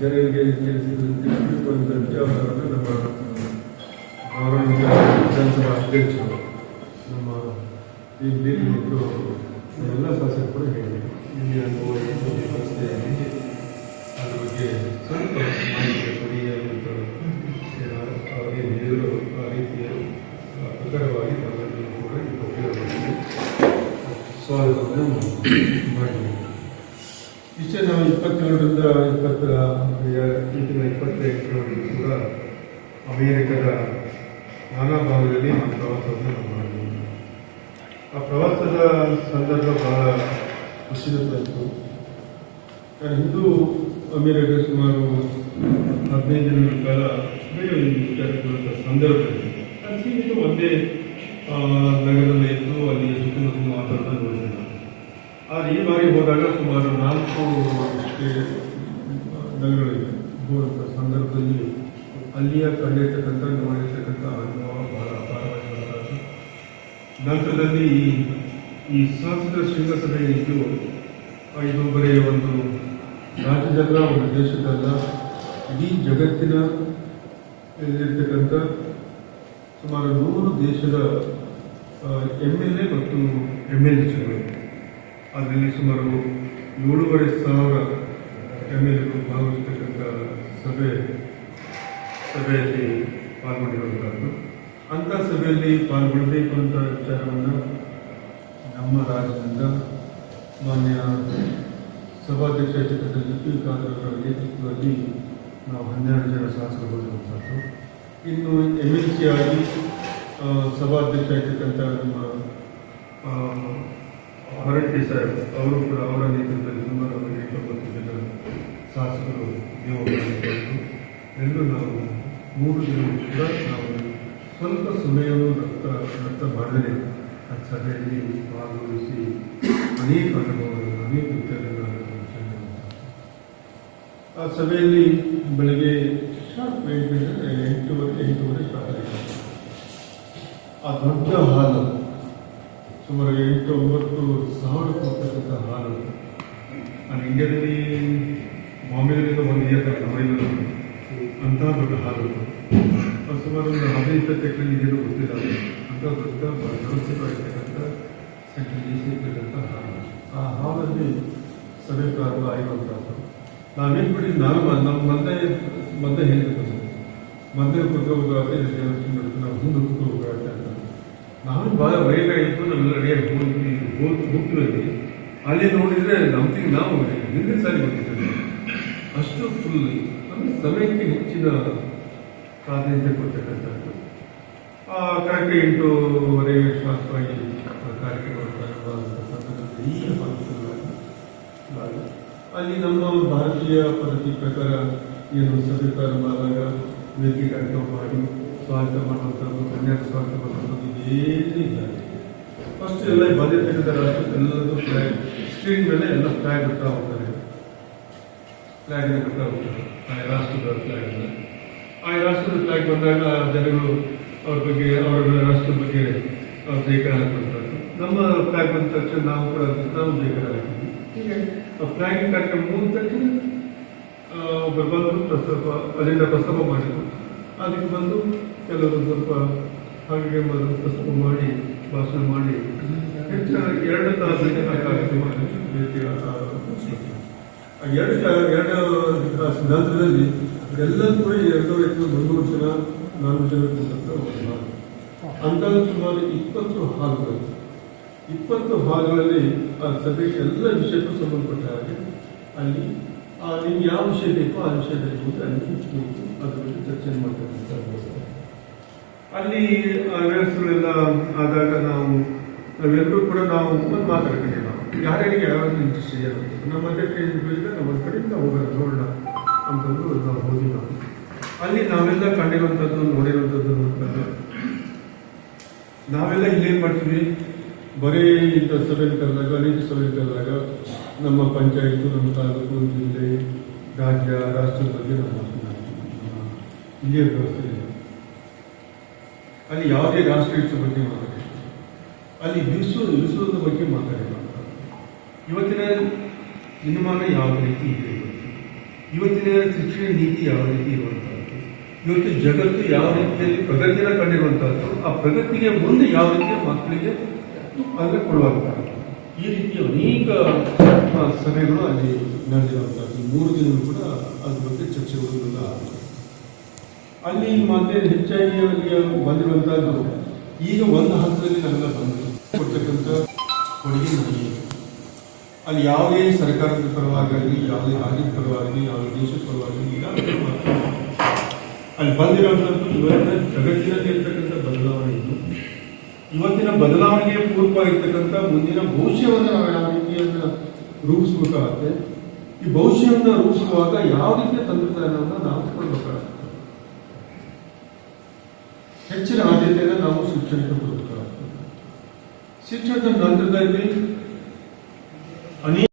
ಜನರಿಗೆ ತಿಳಿಸಿದಂಥ ವಿಚಾರವನ್ನು ನಮ್ಮ ಗೌರವಿತ ವಿಧಾನಸಭಾ ಅಧ್ಯಕ್ಷರು ನಮ್ಮ ಈ ಬೀದಿಲಿದ್ದು ಎಲ್ಲ ಶಾಸಕರು ಹೇಳಿದರು. ಇಲ್ಲಿ ಅನುಭವ ವ್ಯವಸ್ಥೆಯಲ್ಲಿ ಅದ್ರ ಬಗ್ಗೆ ಸ್ವಲ್ಪ ಮಾಹಿತಿ ಕೊಡಿ ಅಂತ ಅವರಿಗೆ ಹೇಳಿದರು. ಆ ರೀತಿಯ ಪ್ರಕಾರವಾಗಿ ನಮ್ಮನ್ನು ಕೂಡ ಈ ಪತ್ರಿಕೆಗಳಲ್ಲಿ ಸ್ವಾಗತವನ್ನು ಮಾಡಿದ್ದೀವಿ. ಇಷ್ಟೇ ನಾವು 27ರಿಂದ 28ರವರೆಗೂ ಕೂಡ ಅಮೇರಿಕದ ನಾನಾ ಭಾಗದಲ್ಲಿ ನಮ್ಮ ಪ್ರವಾಸವನ್ನು ನಾವು ಮಾಡಿದ್ದೀವಿ. ಆ ಪ್ರವಾಸದ ಸಂದರ್ಭ ಬಹಳ ಖುಷಿನ ತಂತು. ನಾನು ಹಿಂದೂ ಅಮೇರಿಕ ಸುಮಾರು 15 ದಿನಗಳ ಕಾಲ ವಿಚಾರಿಸುವಂಥ ಸಂದರ್ಭದಲ್ಲಿ ನಾನು ಸೀಮಿತ ಒಂದೇ ನಗರದಲ್ಲಿ ಇದ್ದು ಅಲ್ಲಿ ಸುತ್ತಮುತ್ತ ವಾತಾವರಣ ನೋಡಿದೆ. ಆದರೆ ಈ ಬಾರಿ ಹೋದಾಗ ಸುಮಾರು 4 ನಗರಗಳಿವೆ. ಹೋದಂಥ ಸಂದರ್ಭದಲ್ಲಿ ಅಲ್ಲಿಯ ಕಂಡಿರ್ತಕ್ಕಂಥ ನೋಡಿರ್ತಕ್ಕಂಥ ಅನುಭವ ಬಹಳ ಅಪಾರವಾಗಿರುವಂಥದ್ದು. ನಂತರದಲ್ಲಿ ಈ ಸಾಂಸ್ಕೃತಿಕ ಶೃಂಗಸಭೆ ಇದ್ದು ಇದು ಬರೀ ಒಂದು ರಾಜ್ಯದಲ್ಲ, ಒಂದು ದೇಶದಲ್ಲ, ಇಡೀ ಜಗತ್ತಿನ ಇರ್ತಕ್ಕಂಥ ಸುಮಾರು 100 ದೇಶದ MLA ಮತ್ತು MLCಗಳು, ಅದರಲ್ಲಿ ಸುಮಾರು 7,500 MLAಗಳು ಭಾಗವಹಿಸ್ತಕ್ಕಂಥ ಸಭೆಯಲ್ಲಿ ಪಾಲ್ಗೊಂಡಿರುವಂಥದ್ದು. ಅಂಥ ಸಭೆಯಲ್ಲಿ ಪಾಲ್ಗೊಳ್ಳಬೇಕು ಅಂತ ವಿಚಾರವನ್ನು ನಮ್ಮ ರಾಜ್ಯದಿಂದ ಮಾನ್ಯ ಸಭಾಧ್ಯಕ್ಷ ಲಿಪಿ ಕಾದರವರ ನೇತೃತ್ವದಲ್ಲಿ ನಾವು 12 ಜನ ಶಾಸಕರು ಬಂದಿರುವಂಥದ್ದು. ಇನ್ನು MLC ಆಗಿ ಸಭಾಧ್ಯಕ್ಷ ಆಗಿರ್ತಕ್ಕಂಥ ನಮ್ಮ ಹೊರಟ್ಟಿ ಸಾಹೇಬ್ ಅವರು ಕೂಡ ಅವರ ನೇತೃತ್ವದಲ್ಲಿ ಸುಮಾರು 29 ಜನ ಶಾಸಕರು ನಿಯೋಗಗೊಂಡು ಎಂದು ನಾವು 3 ದಿನ ಕೂಡ ನಾವು ಸ್ವಲ್ಪ ಸಮಯವನ್ನು ವ್ಯರ್ಥ ಮಾಡದೆ ಆ ಸಭೆಯಲ್ಲಿ ಭಾಗವಹಿಸಿ ಅನೇಕ ಅನುಭವಗಳನ್ನು, ಅನೇಕ ವಿಚಾರಗಳನ್ನು. ಆ ಸಭೆಯಲ್ಲಿ ಬೆಳಗ್ಗೆ ಶಾರ್ಪ್ 8:30 ಸ್ಟಾರ್ಟ್ ಆಗಿದೆ. ಆ ದೊಡ್ಡ ಹಾಲು ಸುಮಾರು 8-9 ಸಾವಿರಕ್ಕೂ ಹೋಗ್ತಕ್ಕಂಥ ಹಾಲು. ನಾನು ಇಂಡಿಯಾದಲ್ಲಿ ಬಾಂಬೆಯಿಂದ 1 ಇಯರ್ ನೋಡಿಲ್ಲ ಅಂಥ ದೊಡ್ಡ ಹಾಲು. ಸುಮಾರು ಒಂದು 15 ಎಕರೆ ಇದೆಯೋ ಗೊತ್ತಿಲ್ಲ. ಅಂಥ ದೊಡ್ಡ ವ್ಯವಸ್ಥಿತವಾಗಿರ್ತಕ್ಕಂಥ ಇರ್ತಕ್ಕಂಥ ಹಾಲು. ಆ ಹಾಲಲ್ಲಿ ಸಭೆ ಪ್ರಾರಂಭ ಆಗಿರುವಂಥದ್ದು. ನಾವೇನು ಬಿಡಿ ನಮ್ಮ ಮದ್ದೆ ಹೇಳ್ತಕ್ಕಂಥ ಮದ್ದೆ ಕೂತ್ಕೋವಾಗ ನಾವು ಮುಂದೆ ಕೂತ್ಕೋಬೇಕಾಗ್ತಾ ಇರ್ತದೆ. ನಾವು ಭಾಳ ಬೇಗ ಇತ್ತು, ನಮ್ಮೆಲ್ಲ ರೆಡಿಯಾಗಿ ಹೋಗ್ತೀವಿ. ಅಲ್ಲಿ ನೋಡಿದರೆ ನಮ್ಗೆ ನಾವು ಹಿಂದಿನ ಸಾರಿ ಗೊತ್ತಿದ್ದೇವೆ. ಅಷ್ಟು ಫುಲ್ ಅಂದರೆ ಸಮಯಕ್ಕೆ ಹೆಚ್ಚಿನ ಪ್ರಾಧಾನ್ಯತೆ ಕೊಡ್ತಕ್ಕಂಥದ್ದು. ಕರೆಕ್ಟ್ 8:30 ಶಾಸ್ತ್ರವಾಗಿ ಕಾರ್ಯಕ್ರಮ ಅಲ್ಲಿ ನಮ್ಮ ಭಾರತೀಯ ಪದ್ಧತಿ ಪ್ರಕಾರ ಏನು ಸಭೆ ಪ್ರಾರಂಭ ಆದಾಗ ವೇದಿಕೆ ಕಾರ್ಯಕ್ರಮ ಮಾಡಿ ಸ್ವಾಗತ ಮಾಡುವಂಥದ್ದು, ಕನ್ಯಾಕ ಸ್ವಾಗತ ಮಾಡುವಂಥದ್ದು ಏನಿಲ್ಲ. ಫಸ್ಟ್ ಎಲ್ಲ ಬಂದಿರ್ತಕ್ಕಂಥ ರಾಷ್ಟ್ರ ಎಲ್ಲದೂ ಫ್ಲ್ಯಾಗ್ ಸ್ಕ್ರೀನ್ ಮೇಲೆ ಎಲ್ಲ ಫ್ಲ್ಯಾಗ್ ಬಿಡ್ತಾ ಹೋಗ್ತಾರೆ. ಫ್ಲ್ಯಾಗ್ನ ಬಿಡ್ತಾ ಹೋಗ್ತಾರೆ ಆ ರಾಷ್ಟ್ರದ ಫ್ಲ್ಯಾಗ್ನ. ಆ ರಾಷ್ಟ್ರದ ಫ್ಲ್ಯಾಗ್ ಬಂದಾಗ ಜನಗಳು ಅವ್ರ ಬಗ್ಗೆ, ಅವರ ರಾಷ್ಟ್ರದ ಬಗ್ಗೆ ಜೈಕಾರ ಹಾಕುವಂಥದ್ದು. ನಮ್ಮ ಫ್ಲ್ಯಾಗ್ ಬಂದ ತಕ್ಷಣ ನಾವು ಜೈಕಾರ ಹಾಕಿದ್ವಿ. ಹೀಗೆ ಫ್ಲ್ಯಾಗ್ ಕಾರ್ಯಕ್ರಮ ಮುಗಿದ ತಕ್ಷಣ ಒಬ್ಬರು ಬಂದು ಅಲ್ಲಿಂದ ಪ್ರಸ್ತಾಪ ಮಾಡಿದ್ರು. ಅದಕ್ಕೆ ಬಂದು ಕೆಲವರು ಸ್ವಲ್ಪ ಹಾಗೆ ಪ್ರಸ್ತಾಪ ಮಾಡಿ ಭಾಷಣ ಮಾಡಿ ಹೆಚ್ಚಿನ 2 ತಾಸಿನ ಕಾರ್ಯಕ್ರಮ. ಆ 2 ತಾಸಿನ ನಂತರದಲ್ಲಿ ಎಲ್ಲ ಕೂಡ 200-300 ಜನ 400 ಜನ ಕೂತಂಥ ಒಂದು ಹಾಲು. ಅಂದಾಜು ಸುಮಾರು 20 ಹಾಲುಗಳು. 20 ಹಾಲುಗಳಲ್ಲಿ ಆ ಸಭೆಗೆ ಎಲ್ಲ ವಿಷಯಕ್ಕೂ ಸಂಬಂಧಪಟ್ಟ ಹಾಗೆ ಅಲ್ಲಿ ನಿಮ್ಗೆ ಯಾವ ವಿಷಯ ಬೇಕೋ ಆ ವಿಷಯದಲ್ಲಿ ಕೂತು ಅಲ್ಲಿ ಕೂತು ಅದ್ರ ಬಗ್ಗೆ ಚರ್ಚೆ ಮಾಡ್ತಕ್ಕಂಥ ಅಲ್ಲಿ ಆ ವ್ಯವಸ್ಥೆಗಳೆಲ್ಲ ಆದಾಗ ನಾವೆಲ್ಲರೂ ಕೂಡ ಒಂದು ಮಾತಾಡ್ತೀವಿ. ನಾವು ಯಾರ್ಯಾರಿಗೆ ಯಾವ್ದು ಇಂಟ್ರೆಸ್ಟ್ ಇದೆ ನಮ್ಮ ಅಧ್ಯಕ್ಷ ನಮ್ಮ ಒಂದು ಕಡೆಯಿಂದ ಹೋಗೋಣ ನೋಡೋಣ ಅಂತಂದು ನಾವು ಹೋಗಿ ಅಲ್ಲಿ ನಾವೆಲ್ಲ ಕಂಡಿರುವಂಥದ್ದು, ನೋಡಿರುವಂಥದ್ದು ನೋಡ್ಕೊಂಡು ನಾವೆಲ್ಲ ಇಲ್ಲೇನು ಮಾಡ್ತೀವಿ, ಬರೀ ಇಂಥ ಸಭೆಗೆ ಕರೆದಾಗ, ನೀತಿ ಸಭೆಗೆ ಕರೆದಾಗ ನಮ್ಮ ಪಂಚಾಯತು, ನಮ್ಮ ತಾಲೂಕು, ಜಿಲ್ಲೆ, ರಾಜ್ಯ, ರಾಷ್ಟ್ರದ ಬಗ್ಗೆ ನಾವು ಮಾತನಾಡ್ತೀವಿ. ಇಲ್ಲಿಯ ವ್ಯವಸ್ಥೆ ಇದೆ. ಅಲ್ಲಿ ಯಾವುದೇ ರಾಷ್ಟ್ರೀಯ ಬಗ್ಗೆ ಮಾತಾಡಿ, ಅಲ್ಲಿ ವಿಶ್ವದ ಬಗ್ಗೆ ಮಾತಾಡಿಲ್ಲ. ಇವತ್ತಿನ ದಿನಮಾನ ಯಾವ ರೀತಿ ಇದೆ, ಇವತ್ತಿನ ಶಿಕ್ಷಣ ನೀತಿ ಯಾವ ರೀತಿ ಇರುವಂತಹದ್ದು, ಇವತ್ತು ಜಗತ್ತು ಯಾವ ರೀತಿಯಲ್ಲಿ ಪ್ರಗತಿಯನ್ನು ಕಂಡಿರುವಂತಹದ್ದು, ಆ ಪ್ರಗತಿಗೆ ಮುಂದೆ ಯಾವ ರೀತಿಯ ಮಕ್ಕಳಿಗೆ ಅಂದರೆ ಕೊಡುವಂತಹದ್ದು, ಈ ರೀತಿಯ ಅನೇಕ ಸಭೆಗಳು ಅಲ್ಲಿ ನಡೆದಿರುವಂತಹದ್ದು. 3 ದಿನವೂ ಕೂಡ ಅದ್ರ ಬಗ್ಗೆ ಚರ್ಚೆಗಳು ಆಗಿದೆ. ಅಲ್ಲಿ ಮತ್ತೆ ಹೆಚ್ಚಾಗಿ ಅಲ್ಲಿ ಬಂದಿರುವಂತಹದ್ದು ಈಗ ಒಂದು ಹಂತದಲ್ಲಿ ನಮ್ಗೆ ಬಂದು ಕೊಡ್ತಕ್ಕಂಥ ಕೊಡುಗೆ ನನಗೆ ಅಲ್ಲಿ ಯಾವುದೇ ಸರ್ಕಾರದ ಪರವಾಗಿ, ಯಾವುದೇ ರಾಜ್ಯದ ಪರವಾಗಿ, ಯಾವುದೇ ದೇಶದ ಪರವಾಗಿ ಇಲ್ಲ, ಅಲ್ಲಿ ಬಂದಿರುವಂಥದ್ದು ಇವತ್ತಿನ ಜಗತ್ತಿನಲ್ಲಿ ಇರ್ತಕ್ಕಂಥ ಬದಲಾವಣೆ ಇದು. ಇವತ್ತಿನ ಬದಲಾವಣೆಗೆ ಪೂರ್ವವಾಗಿರ್ತಕ್ಕಂಥ ಮುಂದಿನ ಭವಿಷ್ಯವನ್ನು ನಾವು ಯಾವ ರೀತಿಯಿಂದ ರೂಪಿಸಬೇಕಾಗುತ್ತೆ, ಈ ಭವಿಷ್ಯವನ್ನು ರೂಪಿಸುವಾಗ ಯಾವ ರೀತಿಯ ತಂತ್ರಜ್ಞಾನವನ್ನು ನಾವು ಕೊಡಬೇಕಾಗುತ್ತೆ, ಹೆಚ್ಚಿನ ಆದ್ಯತೆಯನ್ನು ನಾವು ಶಿಕ್ಷಣಕ್ಕೆ ಕೊಡಬೇಕಾಗುತ್ತೆ. ಶಿಕ್ಷಣದ ನಂತರದಲ್ಲಿ ಅನೇಕ